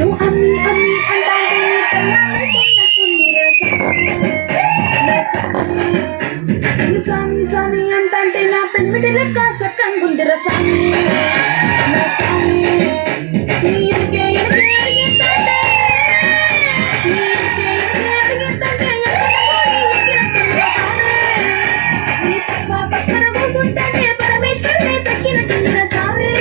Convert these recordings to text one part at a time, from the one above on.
నన్ను అమ్మి అమ్మి అంటాంటే కళ్ళాలు కొన్నట్టుంది స్వామి స్వామి అంటాంటే నా పెన్మిటి లెక్క చక్కంగుందిర స్వామి నా స్వామి నీ ఎరికే ఎరికే అడిగిందంటే నీ ఎరికే ఎరికే అడిగిందంటే ఎక్కినట్టుందిర స్వామి నీ పక్కన కూసుంటేనే పరమేశ్వరుడే తక్కినట్టుందిర స్వామి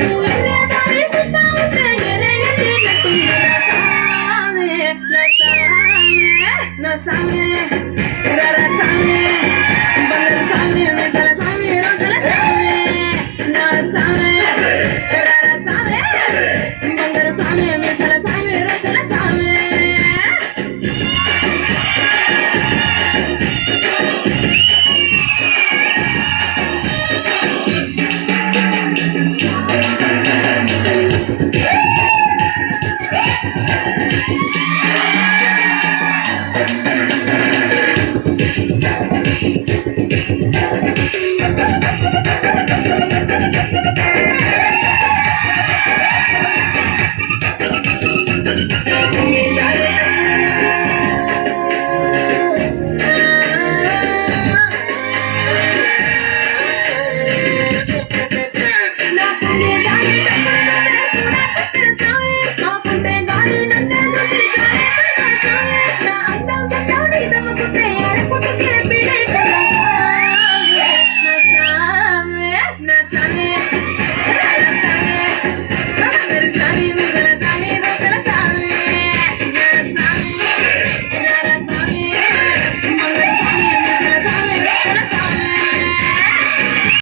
నువ్వు వెళ్ళే దారి సుత్తా ఉంటే ఎరేగట్టినట్టుందిర స్వామి నా స్వామి నా స్వామి రర స్వామి బంగారు స్వామి మెసల స్వామి రోషల స్వామి నా స్వామి రర స్వామి బంగారు స్వామి